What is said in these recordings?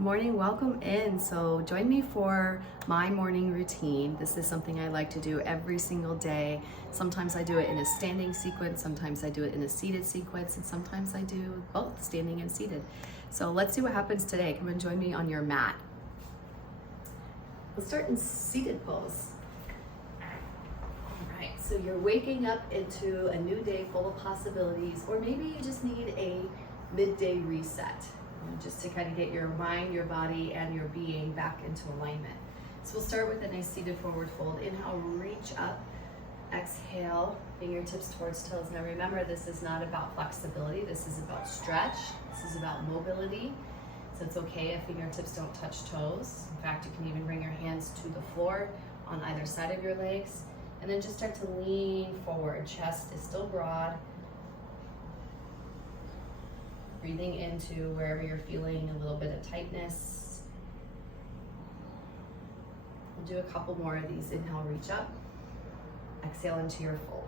Good morning, welcome in. So join me for my morning routine. This is something I like to do every single day. Sometimes I do it in a standing sequence, sometimes I do it in a seated sequence, and sometimes I do both standing and seated. So let's see what happens today. Come and join me on your mat. We'll start in seated pose. All right, so you're waking up into a new day full of possibilities, or maybe you just need a midday reset. Just to kind of get your mind, your body, and your being back into alignment. So we'll start with a nice seated forward fold. Inhale, reach up. Exhale, fingertips towards toes. Now remember, this is not about flexibility. This is about stretch. This is about mobility. So it's okay if fingertips don't touch toes. In fact, you can even bring your hands to the floor on either side of your legs. And then just start to lean forward. Chest is still broad. Breathing into wherever you're feeling a little bit of tightness. We'll do a couple more of these. Inhale, reach up. Exhale into your fold.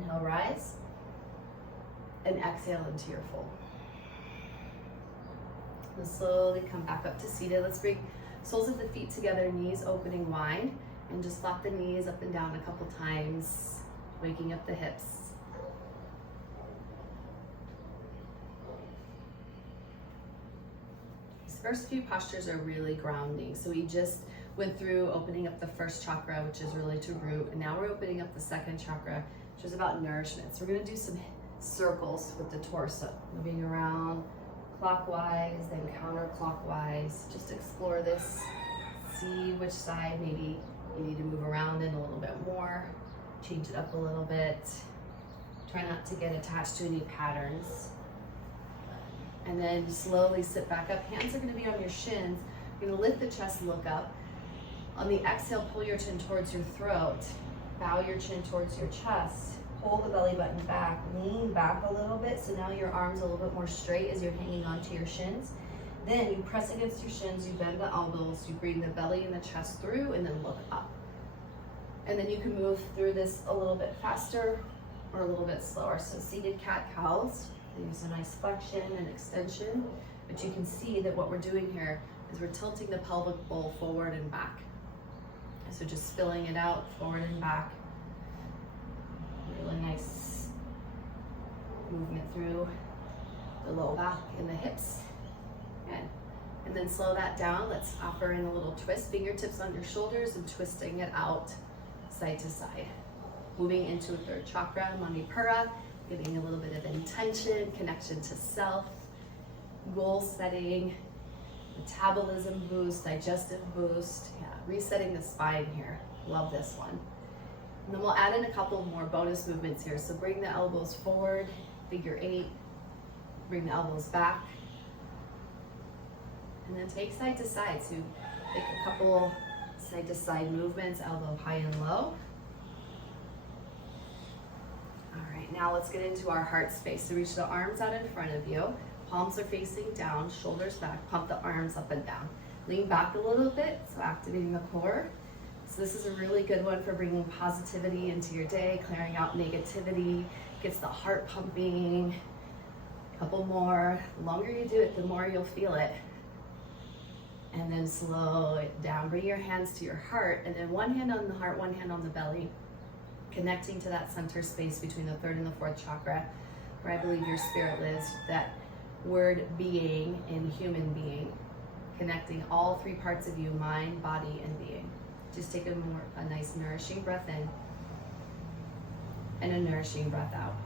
Inhale, rise. And exhale into your fold. And slowly come back up to seated. Let's bring soles of the feet together, knees opening wide. And just flop the knees up and down a couple times, waking up the hips. First few postures are really grounding. So we just went through opening up the first chakra, which is really to root, and now we're opening up the second chakra, which is about nourishment. So we're going to do some circles with the torso, moving around clockwise, then counterclockwise. Just explore this, see which side maybe you need to move around in a little bit more, change it up a little bit. Try not to get attached to any patterns. And then slowly sit back up. Hands are going to be on your shins. You're going to lift the chest and look up. On the exhale, pull your chin towards your throat. Bow your chin towards your chest. Pull the belly button back. Lean back a little bit. So now your arms a little bit more straight as you're hanging onto your shins. Then you press against your shins. You bend the elbows. You bring the belly and the chest through and then look up. And then you can move through this a little bit faster or a little bit slower. So seated cat-cows. There's a nice flexion and extension, but you can see that what we're doing here is we're tilting the pelvic bowl forward and back. So just filling it out forward and back. Really nice movement through the low back and the hips. Good. And then slow that down. Let's offer in a little twist. Fingertips on your shoulders and twisting it out side to side. Moving into a third chakra, Manipura. Giving a little bit of intention, connection to self, goal setting, metabolism boost, digestive boost. Yeah, resetting the spine here. Love this one. And then we'll add in a couple more bonus movements here. So bring the elbows forward, figure 8. Bring the elbows back. And then take side to side. So take a couple side to side movements, elbow high and low. Now let's get into our heart space. So reach the arms out in front of you. Palms are facing down, shoulders back. Pump the arms up and down. Lean back a little bit, so activating the core. So this is a really good one for bringing positivity into your day, clearing out negativity, gets the heart pumping. A couple more. The longer you do it, the more you'll feel it. And then slow it down. Bring your hands to your heart, and then one hand on the heart, one hand on the belly. Connecting to that center space between the third and the fourth chakra, where I believe your spirit lives, that word being in human being, connecting all three parts of you, mind, body, and being. Just take a nice nourishing breath in and a nourishing breath out.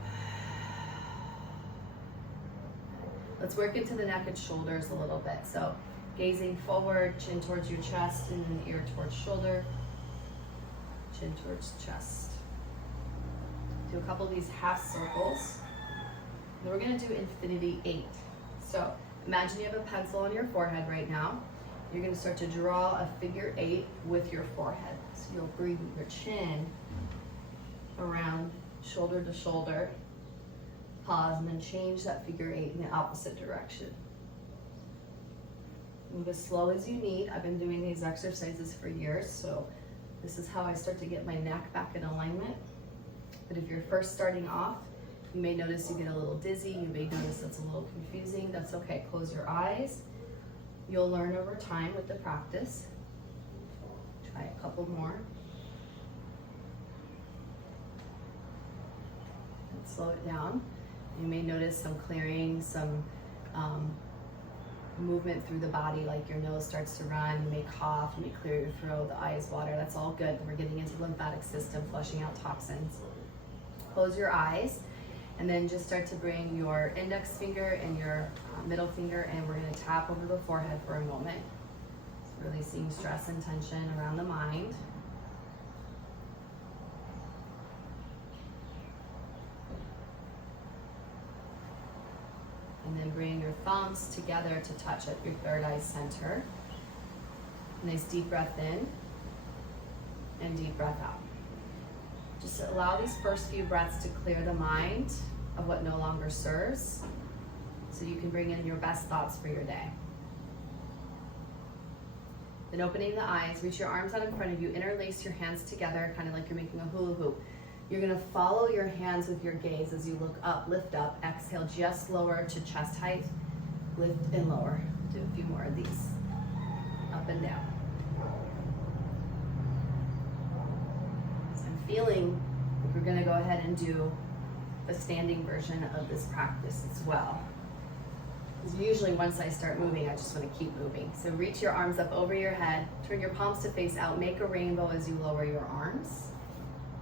Let's work into the neck and shoulders a little bit. So gazing forward, chin towards your chest and then ear towards shoulder, chin towards chest. Do a couple of these half circles. Then we're going to do infinity 8. So imagine you have a pencil on your forehead right now. You're going to start to draw a figure 8 with your forehead. So you'll bring your chin around shoulder to shoulder. Pause and then change that figure 8 in the opposite direction. Move as slow as you need. I've been doing these exercises for years, so this is how I start to get my neck back in alignment. But if you're first starting off, You may notice you get a little dizzy. You may notice it's a little confusing. That's okay. Close your eyes. You'll learn over time with the practice. Try a couple more. And slow it down. You may notice some clearing, some movement through the body, like your nose starts to run, you may cough, you may clear your throat, the eyes water. That's all good. We're getting into the lymphatic system, flushing out toxins. Close your eyes, and then just start to bring your index finger and your middle finger, and we're going to tap over the forehead for a moment. So releasing stress and tension around the mind. And then bring your thumbs together to touch at your third eye center. Nice deep breath in and deep breath out. Just allow these first few breaths to clear the mind of what no longer serves, so you can bring in your best thoughts for your day. Then opening the eyes, reach your arms out in front of you, interlace your hands together, kind of like you're making a hula hoop. You're gonna follow your hands with your gaze as you look up, lift up, exhale, just lower to chest height, lift and lower. Do a few more of these, up and down. So I'm feeling like we're gonna go ahead and do the standing version of this practice as well. Because usually once I start moving, I just wanna keep moving. So reach your arms up over your head, turn your palms to face out, make a rainbow as you lower your arms.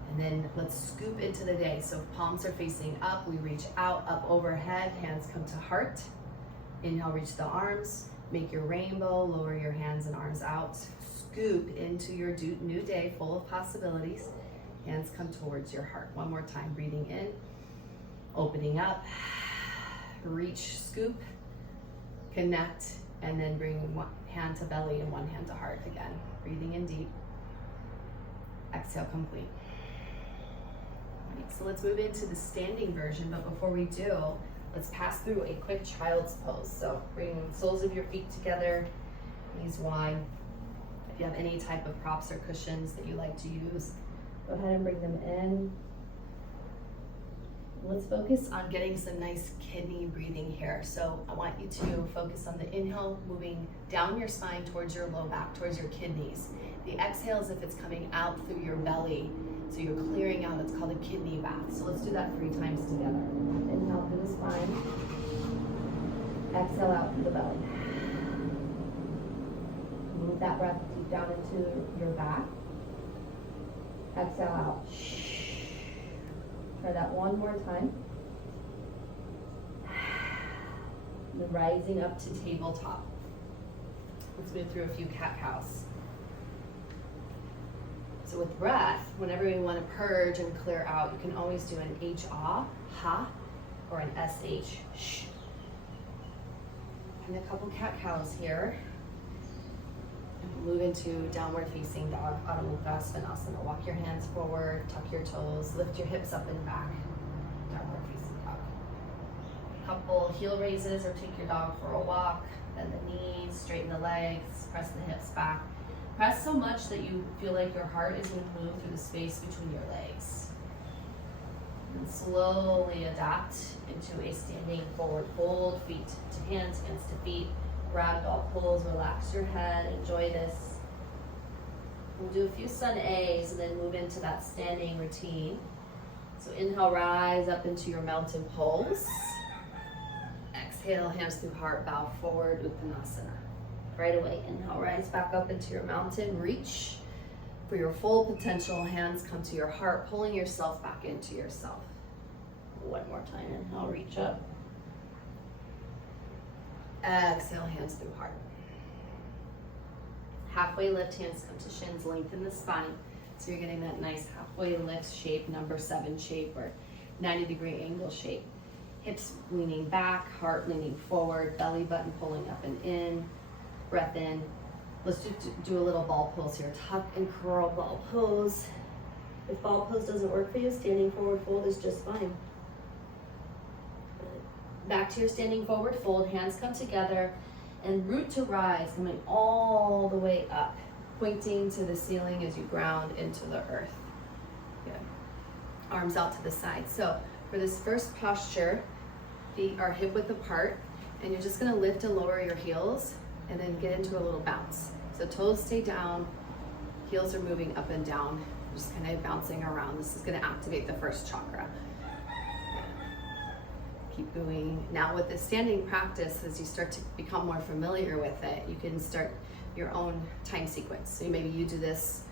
And then let's scoop into the day. So palms are facing up, we reach out, up overhead, hands come to heart. Inhale, reach the arms, make your rainbow, lower your hands and arms out. Scoop into your new day full of possibilities. Hands come towards your heart. One more time, breathing in, opening up, reach, scoop, connect, and then bring one hand to belly and one hand to heart again. Breathing in deep, exhale, complete. So let's move into the standing version, but before we do, let's pass through a quick child's pose. So bring the soles of your feet together, knees wide. If you have any type of props or cushions that you like to use, go ahead and bring them in. Let's focus on getting some nice kidney breathing here. So I want you to focus on the inhale, moving down your spine towards your low back, towards your kidneys. The exhale is if it's coming out through your belly. So you're clearing out, it's called a kidney bath. So let's do that 3 times together. Inhale through the spine. Exhale out through the belly. Move that breath deep down into your back. Exhale out. Try that one more time. And then rising up to tabletop. Let's move through a few cat-cows. So with breath, whenever you want to purge and clear out, you can always do an H-ah, ha, or an S-H, sh. And a couple cat-cows here. And move into downward facing dog, Adho Mukha Svanasana. Walk your hands forward, tuck your toes, lift your hips up and back. Downward facing dog. Couple heel raises or take your dog for a walk. Bend the knees, straighten the legs, press the hips back. Press so much that you feel like your heart is going to move through the space between your legs. And slowly adapt into a standing forward fold, feet to hands, hands to feet. Ragdoll pulls, relax your head, enjoy this. We'll do a few sun A's and then move into that standing routine. So inhale, rise up into your mountain pose. Exhale, hands through heart, bow forward, Uttanasana. Right away, inhale, rise back up into your mountain, reach for your full potential, hands come to your heart, pulling yourself back into yourself. One more time, inhale, reach up. Exhale, hands through heart. Halfway lift, hands come to shins, lengthen the spine. So you're getting that nice halfway lift shape, number 7 shape, or 90-degree angle shape. Hips leaning back, heart leaning forward, belly button pulling up and in. Breath in. Let's do a little ball pose here. Tuck and curl ball pose. If ball pose doesn't work for you, standing forward fold is just fine. Back to your standing forward fold, hands come together, and root to rise, coming all the way up, pointing to the ceiling as you ground into the earth. Good. Arms out to the side. So for this first posture, feet are hip width apart, and you're just gonna lift and lower your heels and then get into a little bounce. So toes stay down, heels are moving up and down, just kind of bouncing around. This is going to activate the first chakra. Keep going. Now with this standing practice, as you start to become more familiar with it, you can start your own time sequence. So maybe you do this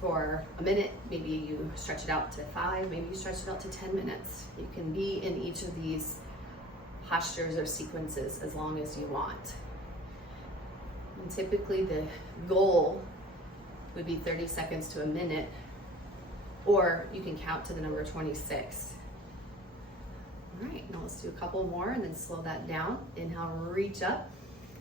for a minute, maybe you stretch it out to 5, maybe you stretch it out to 10 minutes. You can be in each of these postures or sequences as long as you want. And typically the goal would be 30 seconds to a minute, or you can count to the number 26. All right, now let's do a couple more and then slow that down. Inhale, reach up.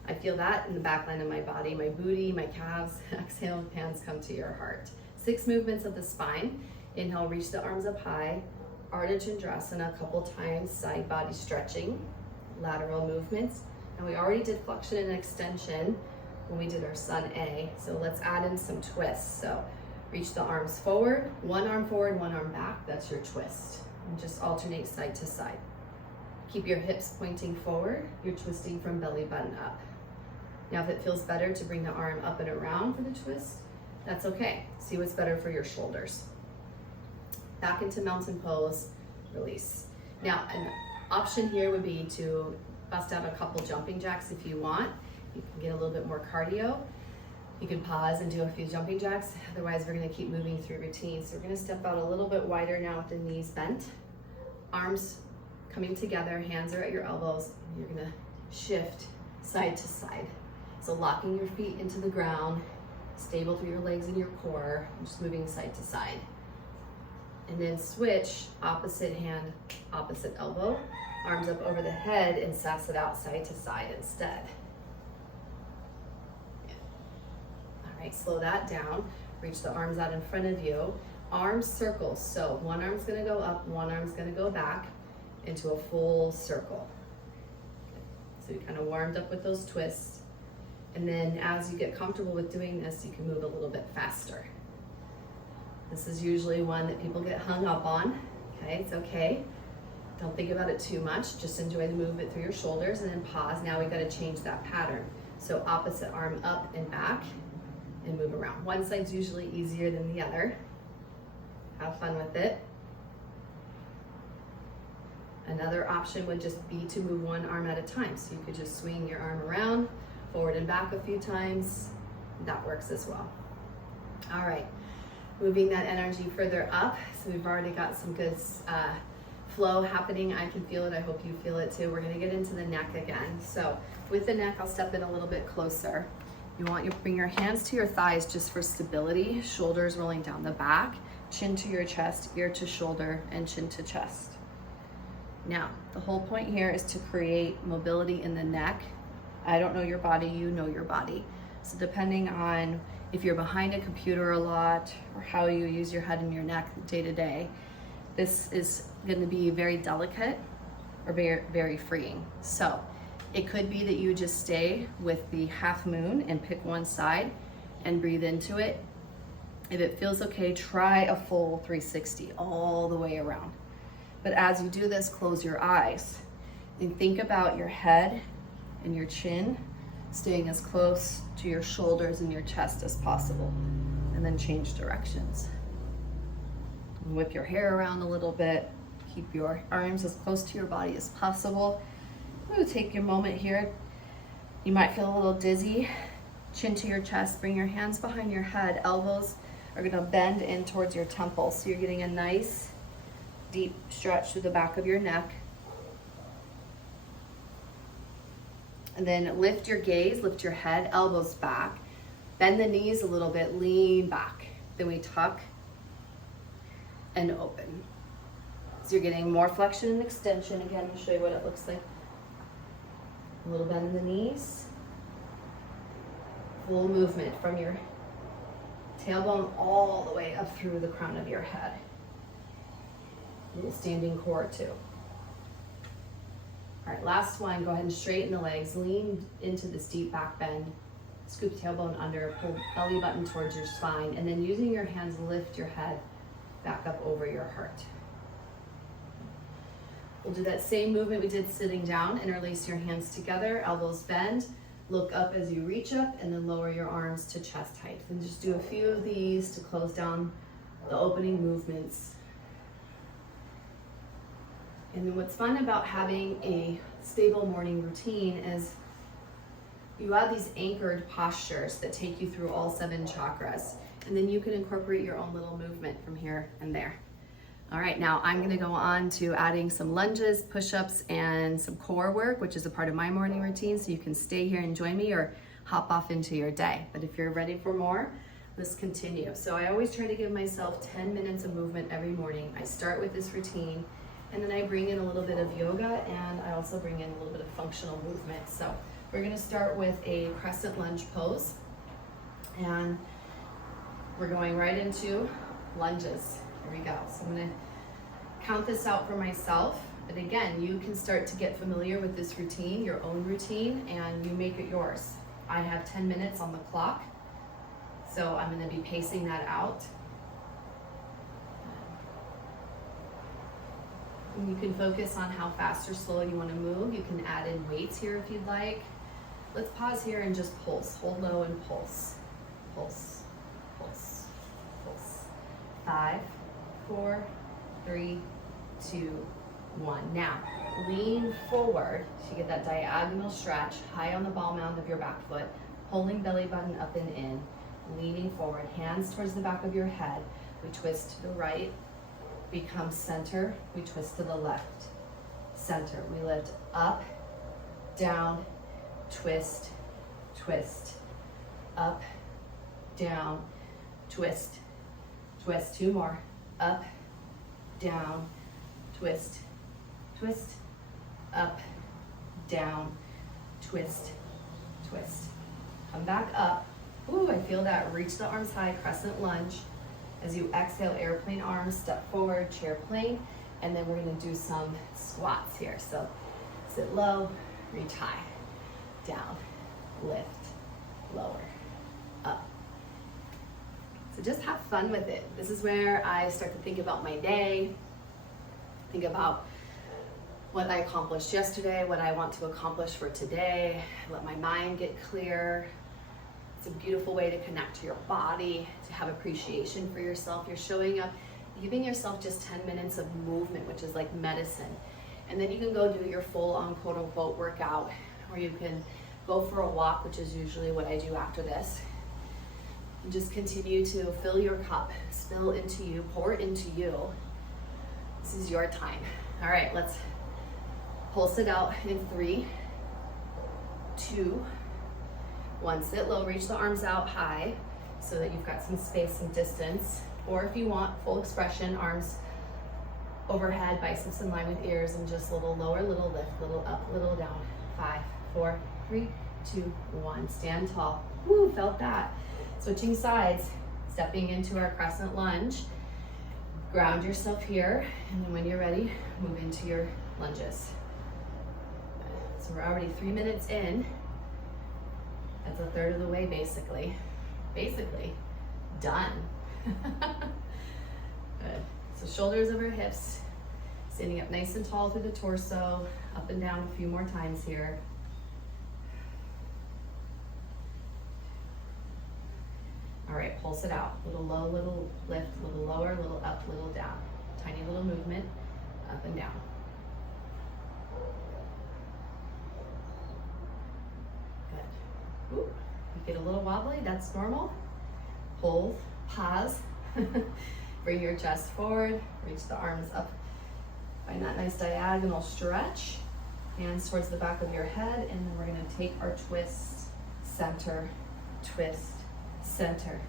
I feel that in the back line of my body, my booty, my calves. Exhale, hands come to your heart. 6 movements of the spine. Inhale, reach the arms up high. Ardha Chandrasana a couple times, side body stretching, lateral movements. And we already did flexion and extension when we did our Sun A. So let's add in some twists. So reach the arms forward, one arm back, that's your twist. And just alternate side to side. Keep your hips pointing forward, you're twisting from belly button up. Now if it feels better to bring the arm up and around for the twist, that's okay. See what's better for your shoulders. Back into mountain pose, release. Now an option here would be to bust out a couple jumping jacks if you want. You can get a little bit more cardio. You can pause and do a few jumping jacks. Otherwise, we're gonna keep moving through routine. So we're gonna step out a little bit wider now with the knees bent. Arms coming together, hands are at your elbows. And you're gonna shift side to side. So locking your feet into the ground, stable through your legs and your core, just moving side to side. And then switch, opposite hand, opposite elbow, arms up over the head and sass it out side to side instead. Slow that down. Reach the arms out in front of you. Arms circles. So one arm's gonna go up, one arm's gonna go back into a full circle. So you kind of warmed up with those twists. And then as you get comfortable with doing this, you can move a little bit faster. This is usually one that people get hung up on. Okay, it's okay. Don't think about it too much. Just enjoy the movement through your shoulders and then pause. Now we gotta change that pattern. So opposite arm up and back, and move around. One side's usually easier than the other. Have fun with it. Another option would just be to move one arm at a time. So you could just swing your arm around, forward and back a few times. That works as well. All right, moving that energy further up. So we've already got some good flow happening. I can feel it, I hope you feel it too. We're gonna get into the neck again. So with the neck, I'll step in a little bit closer. You want to bring your hands to your thighs just for stability, shoulders rolling down the back, chin to your chest, ear to shoulder, and chin to chest. Now, the whole point here is to create mobility in the neck. I don't know your body, you know your body. So depending on if you're behind a computer a lot or how you use your head and your neck day to day, this is going to be very delicate or very, very freeing. So it could be that you just stay with the half moon and pick one side and breathe into it. If it feels okay, try a full 360 all the way around. But as you do this, close your eyes and think about your head and your chin staying as close to your shoulders and your chest as possible. And then change directions. Whip your hair around a little bit. Keep your arms as close to your body as possible. Take your moment here. You might feel a little dizzy. Chin to your chest, bring your hands behind your head. Elbows are gonna bend in towards your temples. So you're getting a nice deep stretch through the back of your neck. And then lift your gaze, lift your head, elbows back. Bend the knees a little bit, lean back. Then we tuck and open. So you're getting more flexion and extension. Again, I'll show you what it looks like. A little bend in the knees. Full movement from your tailbone all the way up through the crown of your head. A little standing core too. All right, last one. Go ahead and straighten the legs. Lean into this deep back bend. Scoop tailbone under, pull belly button towards your spine, and then using your hands, lift your head back up over your heart. We'll do that same movement we did sitting down. Interlace your hands together, elbows bend. Look up as you reach up and then lower your arms to chest height. And just do a few of these to close down the opening movements. And then what's fun about having a stable morning routine is you have these anchored postures that take you through all 7 chakras. And then you can incorporate your own little movement from here and there. All right, now I'm gonna go on to adding some lunges, push-ups, and some core work, which is a part of my morning routine, so you can stay here and join me or hop off into your day. But if you're ready for more, let's continue. So I always try to give myself 10 minutes of movement every morning. I start with this routine, and then I bring in a little bit of yoga, and I also bring in a little bit of functional movement. So we're gonna start with a crescent lunge pose, and we're going right into lunges. Here we go. So I'm gonna count this out for myself, but again, you can start to get familiar with this routine, your own routine, and you make it yours. I have 10 minutes on the clock, so I'm gonna be pacing that out. And you can focus on how fast or slow you wanna move. You can add in weights here if you'd like. Let's pause here and just pulse. Hold low and pulse. Pulse, pulse, pulse. 5, 4, 3, 2, 1. Now, lean forward so you get that diagonal stretch, high on the ball mound of your back foot, holding belly button up and in, leaning forward, hands towards the back of your head. We twist to the right, become center, we twist to the left, center. We lift up, down, twist, twist, up, down, twist, twist. 2 more. Up, down, twist, twist, up, down, twist, twist. Come back up. Ooh, I feel that. Reach the arms high, crescent lunge. As you exhale, airplane arms, step forward, chair plane, and then we're gonna do some squats here. So sit low, reach high, down, lift, lower, up. So just have fun with it. This is where I start to think about my day, think about what I accomplished yesterday, what I want to accomplish for today, let my mind get clear. It's a beautiful way to connect to your body, to have appreciation for yourself. You're showing up, giving yourself just 10 minutes of movement, which is like medicine. And then you can go do your full-on quote-unquote workout, or you can go for a walk, which is usually what I do after this. And just continue to fill your cup, spill into you, pour into you. This is your time. All right, let's pulse it out in 3, 2, 1. Sit low, reach the arms out high so that you've got some space and distance. Or if you want full expression, arms overhead, biceps in line with ears, and just a little lower, little lift, little up, little down. 5, 4, 3, 2, 1. Stand tall. Woo, felt that. Switching sides, stepping into our crescent lunge. Ground yourself here, and then when you're ready, move into your lunges. So we're already 3 minutes in. That's a third of the way, basically. Basically, done. Good. So shoulders over hips, standing up nice and tall through the torso, up and down a few more times here. All right, pulse it out. Little low, little lift, little lower, little up, little down. Tiny little movement, up and down. Good. Ooh, you get a little wobbly, that's normal. Hold, pause. Bring your chest forward, reach the arms up. Find that nice diagonal stretch. Hands towards the back of your head, and then we're gonna take our twist, center, twist, center,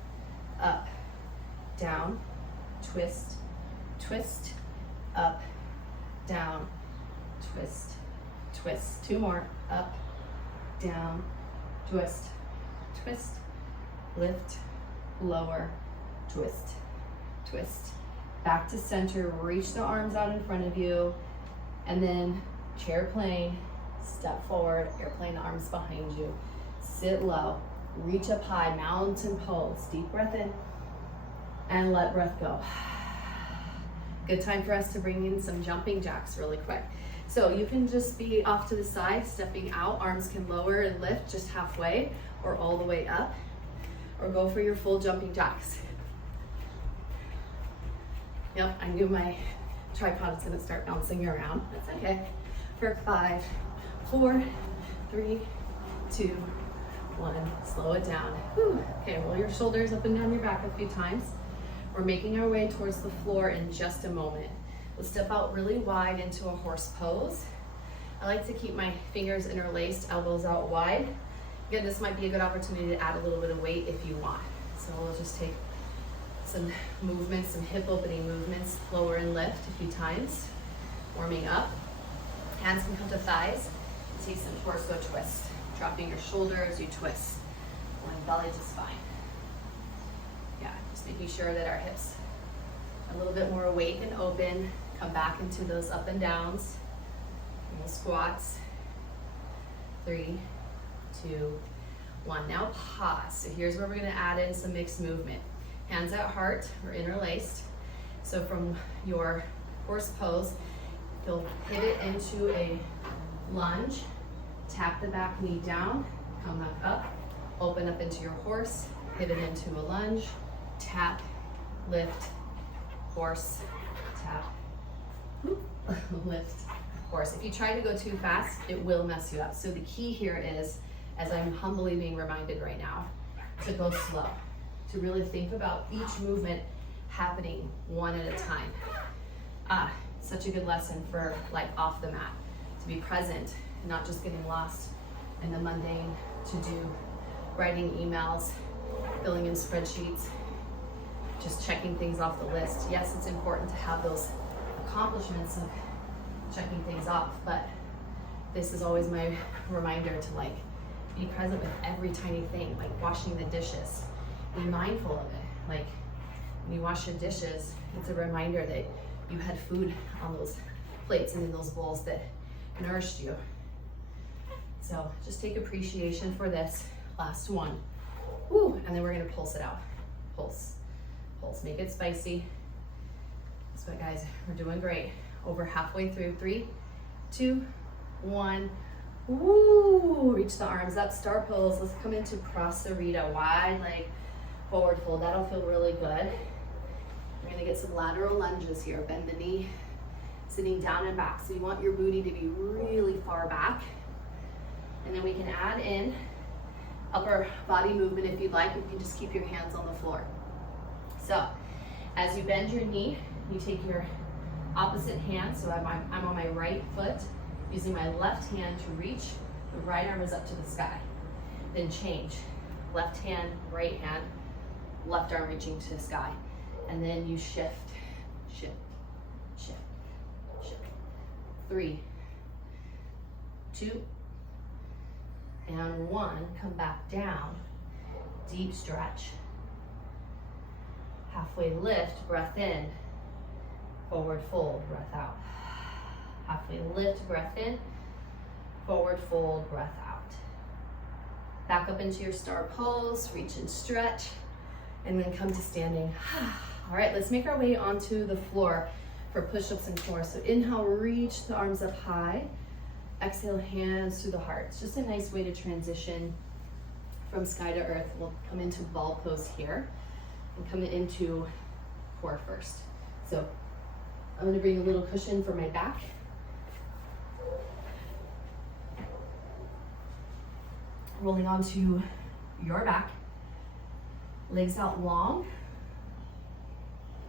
up, down, twist, twist, up, down, twist, twist. 2 more, up, down, twist, twist, lift, lower, twist, twist. Back to center, reach the arms out in front of you, and then chair plane, step forward, airplane arms behind you, sit low, reach up high, mountain pose. Deep breath in and let breath go. Good time for us to bring in some jumping jacks really quick. So you can just be off to the side, stepping out. Arms can lower and lift just halfway or all the way up, or go for your full jumping jacks. Yep, I knew my tripod was gonna start bouncing around. That's okay. For 5, 4, 3, 2, 1. Slow it down. Whew. Okay, roll your shoulders up and down your back a few times. We're making our way towards the floor in just a moment. We'll step out really wide into a horse pose. I like to keep my fingers interlaced, elbows out wide. Again, this might be a good opportunity to add a little bit of weight if you want. So we'll just take some movements, some hip opening movements, lower and lift a few times. Warming up. Hands can come to thighs. Take some torso twist. Dropping your shoulders, you twist. Going belly to spine. Yeah, just making sure that our hips are a little bit more awake and open. Come back into those up and downs. Little squats. 3, 2, 1. Now pause. So here's where we're going to add in some mixed movement. Hands at heart, we're interlaced. So from your horse pose, you'll pivot into a lunge, tap the back knee down, come back up, open up into your horse, pivot into a lunge, tap, lift, horse, tap, lift, horse. If you try to go too fast, it will mess you up. So the key here is, as I'm humbly being reminded right now, to go slow, to really think about each movement happening one at a time. Such a good lesson for like off the mat, to be present, not just getting lost in the mundane to-do, writing emails, filling in spreadsheets, just checking things off the list. Yes, it's important to have those accomplishments of checking things off, but this is always my reminder to like be present with every tiny thing, like washing the dishes. Be mindful of it. Like when you wash your dishes, it's a reminder that you had food on those plates and in those bowls that nourished you. So just take appreciation for this last one. Woo, and then we're gonna pulse it out. Pulse, pulse, make it spicy. That's what, guys, we're doing great. Over halfway through. 3, 2, 1. Woo, reach the arms up, star pose. Let's come into Prasarita, wide leg forward fold. That'll feel really good. We're gonna get some lateral lunges here. Bend the knee, sitting down and back. So you want your booty to be really far back. And then we can add in upper body movement if you'd like. You can just keep your hands on the floor. So as you bend your knee, you take your opposite hand. So I'm on my right foot, using my left hand to reach. The right arm is up to the sky. Then change. Left hand, right hand, left arm reaching to the sky. And then you shift, shift, shift, shift. 3, 2, and 1. Come back down. Deep stretch. Halfway lift, breath in. Forward fold, breath out. Halfway lift, breath in. Forward fold, breath out. Back up into your star pose, reach and stretch, and then come to standing. All right, let's make our way onto the floor for push-ups and core. So inhale, reach the arms up high. Exhale, hands to the heart. It's just a nice way to transition from sky to earth. We'll come into ball pose here and come into core first. So I'm gonna bring a little cushion for my back. Rolling onto your back, legs out long.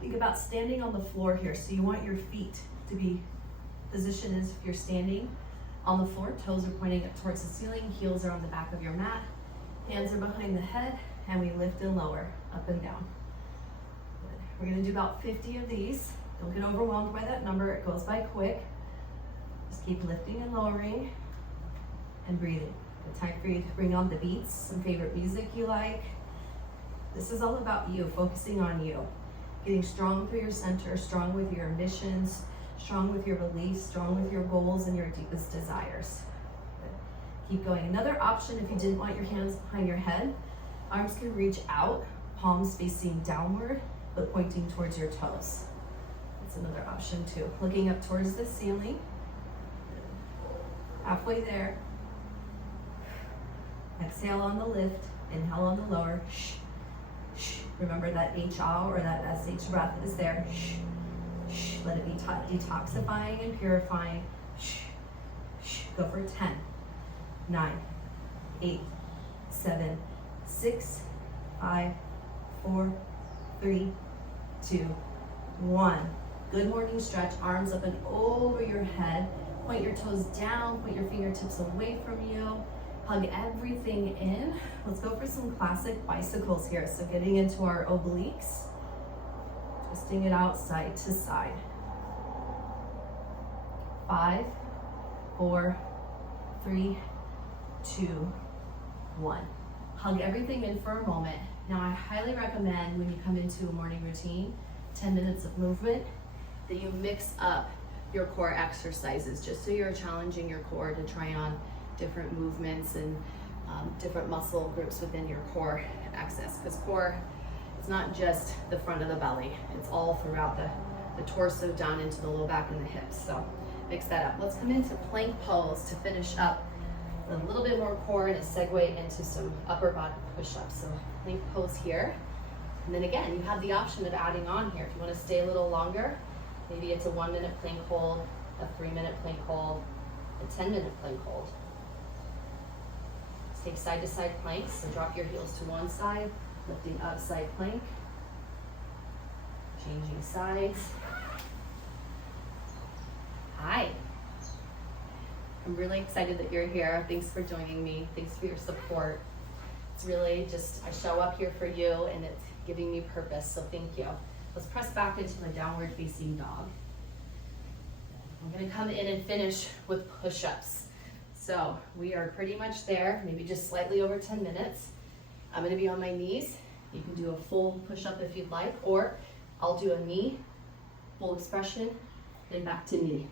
Think about standing on the floor here. So you want your feet to be positioned as if you're standing on the floor. Toes are pointing up towards the ceiling, heels are on the back of your mat, hands are behind the head, and we lift and lower, up and down. Good. We're gonna do about 50 of these. Don't get overwhelmed by that number, it goes by quick. Just keep lifting and lowering and breathing. Good time for you to bring on the beats, some favorite music you like. This is all about you, focusing on you. Getting strong through your center, strong with your ambitions, strong with your beliefs, strong with your goals and your deepest desires. Good. Keep going. Another option, if you didn't want your hands behind your head, arms can reach out, palms facing downward, but pointing towards your toes. That's another option too. Looking up towards the ceiling. Halfway there. Exhale on the lift, inhale on the lower. Shh. Shh. Remember that HA or that SH breath is there. Shh. Shh. Let it be detoxifying and purifying. Shh. Shh. Go for 10, 9, 8, 7, 6, 5, 4, 3, 2, 1. Good morning stretch, arms up and over your head. Point your toes down, point your fingertips away from you. Hug everything in. Let's go for some classic bicycles here. So getting into our obliques, twisting it out side to side. 5, 4, 3, 2, 1. Hug everything in for a moment. Now I highly recommend when you come into a morning routine, 10 minutes of movement, that you mix up your core exercises just so you're challenging your core to try on different movements and different muscle groups within your core axis, because core is not just the front of the belly, it's all throughout the torso down into the low back and the hips. So mix that up. Let's come into plank pose to finish up a little bit more core and a segue into some upper body push-ups. So plank pose here, and then again you have the option of adding on here if you want to stay a little longer. Maybe it's a 1-minute plank hold, a 3-minute plank hold, a 10-minute plank hold. Take side to side planks, so drop your heels to one side, lifting up side plank, changing sides. Hi. I'm really excited that you're here. Thanks for joining me. Thanks for your support. It's really just, I show up here for you and it's giving me purpose, so thank you. Let's press back into a downward facing dog. I'm gonna come in and finish with push-ups. So we are pretty much there, maybe just slightly over 10 minutes. I'm gonna be on my knees. You can do a full push-up if you'd like, or I'll do a knee, full expression, then back to knee.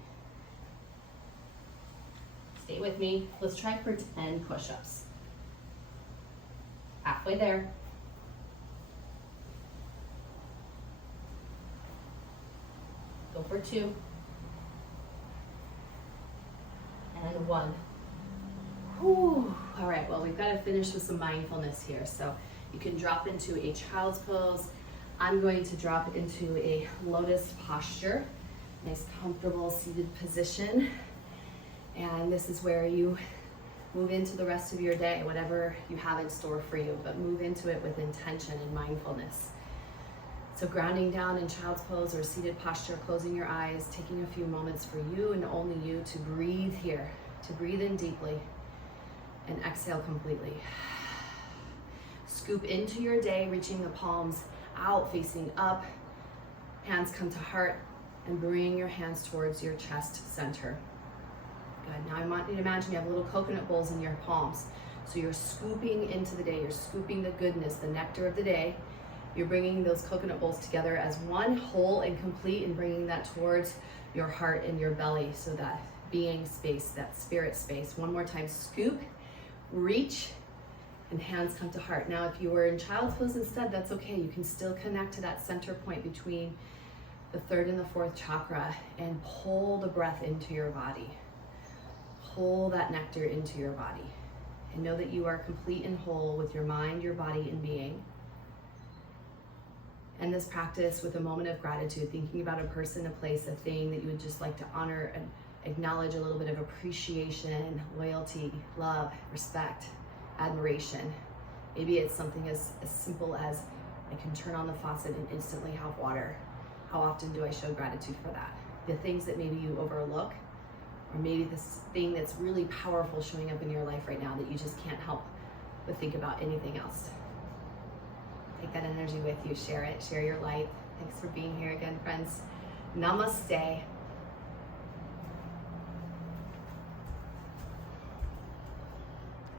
Stay with me. Let's try for 10 push-ups. Halfway there. Go for 2. And 1. Whew. All right, well, we've got to finish with some mindfulness here. So you can drop into a child's pose. I'm going to drop into a lotus posture. Nice, comfortable seated position. And this is where you move into the rest of your day, whatever you have in store for you, but move into it with intention and mindfulness. So grounding down in child's pose or seated posture, closing your eyes, taking a few moments for you and only you to breathe here, to breathe in deeply and exhale completely. Scoop into your day, reaching the palms out, facing up, hands come to heart, and bring your hands towards your chest center. Good. Now I want you to imagine you have little coconut bowls in your palms. So you're scooping into the day, you're scooping the goodness, the nectar of the day. You're bringing those coconut bowls together as one whole and complete and bringing that towards your heart and your belly. So that being space, that spirit space. One more time, scoop, reach, and hands come to heart. Now, if you were in child's pose instead, that's okay. You can still connect to that center point between the 3rd and the 4th chakra and pull the breath into your body. Pull that nectar into your body. And know that you are complete and whole with your mind, your body, and being. End this practice with a moment of gratitude, thinking about a person, a place, a thing that you would just like to honor and acknowledge, a little bit of appreciation, loyalty, love, respect, admiration. Maybe it's something as simple as I can turn on the faucet and instantly have water. How often do I show gratitude for that? The things that maybe you overlook, or maybe this thing that's really powerful showing up in your life right now that you just can't help but think about anything else. Take that energy with you, share it, share your light. Thanks for being here again, friends. Namaste.